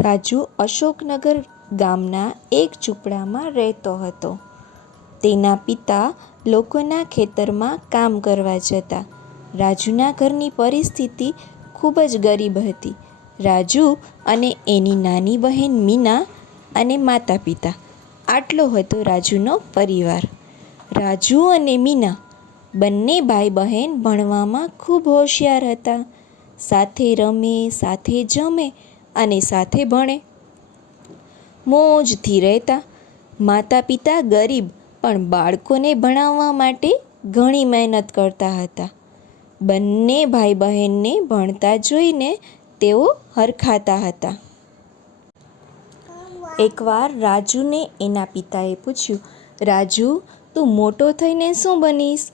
રાજુ અશોકનગર ગામના એક ઝૂંપડામાં રહેતો હતો. તેના પિતા લોકોના ખેતરમાં કામ કરવા જતા. રાજુના ઘરની પરિસ્થિતિ ખૂબ જ ગરીબ હતી. રાજુ અને એની નાની બહેન મીના અને માતા પિતા આટલો હતો રાજુનો પરિવાર. રાજુ અને મીના બંને ભાઈ બહેન ભણવામાં ખૂબ હોશિયાર હતા. સાથે રમે, સાથે જમે અને સાથે ભણે. મોજથી રહેતા માતા પિતા ગરીબ, પણ બાળકોને ભણાવવા માટે ઘણી મહેનત કરતા હતા. બંને ભાઈ બહેનને ભણતા જોઈને તેઓ હરખાતા હતા. એકવાર રાજુને એના પિતાએ પૂછ્યું, રાજુ, તું મોટો થઈને શું બનીશ?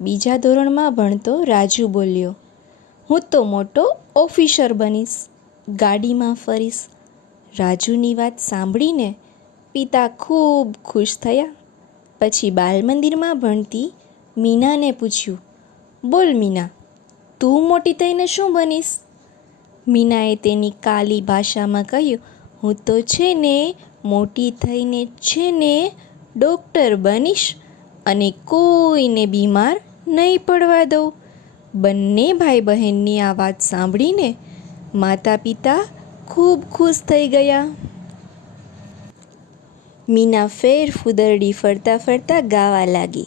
બીજા ધોરણમાં ભણતો રાજુ બોલ્યો, હું તો મોટો ઓફિસર બનીશ. ગાડીમાં ફરીશ. રાજુની વાત સાંભળીને પિતા ખૂબ ખુશ થયા. પછી બાલમંદિરમાં ભણતી મીનાને પૂછ્યું, બોલ મીના, તું મોટી થઈને શું બનીશ? મીનાએ તેની કાલી ભાષામાં કહ્યું, હું તો છે ને મોટી થઈને છે ને ડૉક્ટર બનીશ અને કોઈને બીમાર નહીં પડવા દઉં. બંને ભાઈ બહેનની આ વાત સાંભળીને માતા પિતા ખૂબ ખુશ થઈ ગયા. મીના ફેર ફૂદરડી ફરતા ફરતા ગાવા લાગી.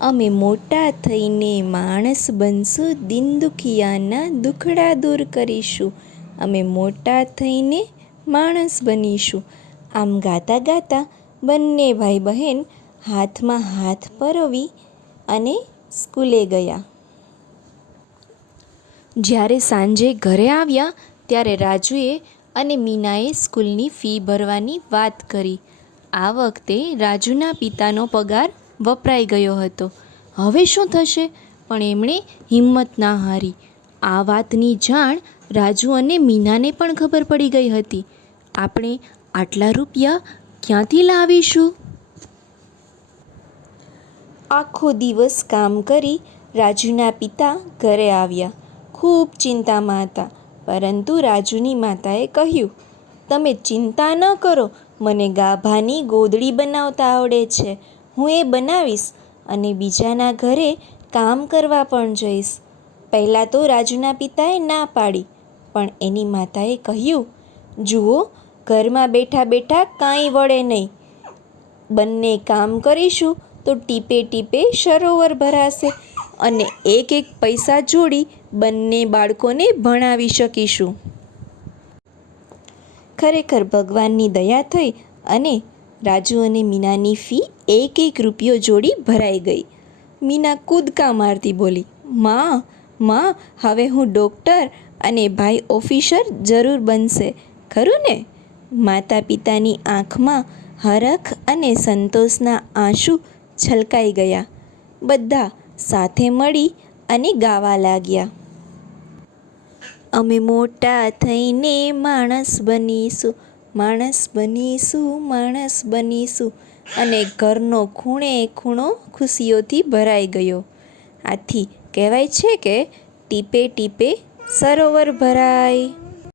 અમે મોટા થઈને માણસ બનશું દિન દુખિયાના દુખડા દૂર કરીશું. અમે મોટા થઈને માણસ બનીશું. આમ ગાતા ગાતા બંને ભાઈ બહેન હાથમાં હાથ પરોવી અને સ્કૂલે ગયા. જ્યારે સાંજે ઘરે આવ્યા ત્યારે રાજુએ અને મીનાએ સ્કૂલની ફી ભરવાની વાત કરી. આ વખતે રાજુના પિતાનો પગાર વપરાઈ ગયો હતો. હવે શું થશે? પણ એમણે હિંમત ના હારી. આ વાતની જાણ રાજુ અને મીનાને પણ ખબર પડી ગઈ હતી. આપણે આટલા રૂપિયા ક્યાંથી લાવીશું? આખો દિવસ કામ કરી રાજુના પિતા ઘરે આવ્યા. ખૂબ ચિંતામાં હતા. પરંતુ રાજુની માતાએ કહ્યું, તમે ચિંતા ન કરો, મને ગાભાની ગોદડી બનાવતા આવડે છે. હું એ બનાવીશ અને બીજાના ઘરે કામ કરવા પણ જઈશ. પહેલાં તો રાજુના પિતાએ ના પાડી, પણ એની માતાએ કહ્યું, જુઓ, ઘરમાં બેઠા બેઠા કાંઈ વળે નહીં. બંને કામ કરીશું તો ટીપે ટીપે સરોવર ભરાશે. અને એક એક પૈસા જોડી બંને બાળકોને ભણાવી શકીશું. ખરેખર ભગવાનની દયા થઈ અને રાજુ અને મીનાની ફી એક એક રૂપિયો જોડી ભરાઈ ગઈ. મીના કૂદકા મારતી બોલી, માં માં, હવે હું ડૉક્ટર અને ભાઈ ઓફિસર જરૂર બનશે, ખરું ને? માતા પિતાની આંખમાં હરખ અને સંતોષના આંસુ છલકાઈ ગયા. બધા સાથે મળી અને ગાવા લાગ્યા. અમે મોટા થઈને માણસ બનીશું માણસ બનીશું માણસ બનીશું અને ઘરનો ખૂણે ખૂણો ખુશીઓથી ભરાઈ ગયો. આથી કહેવાય છે કે ટીપે ટીપે સરોવર ભરાય.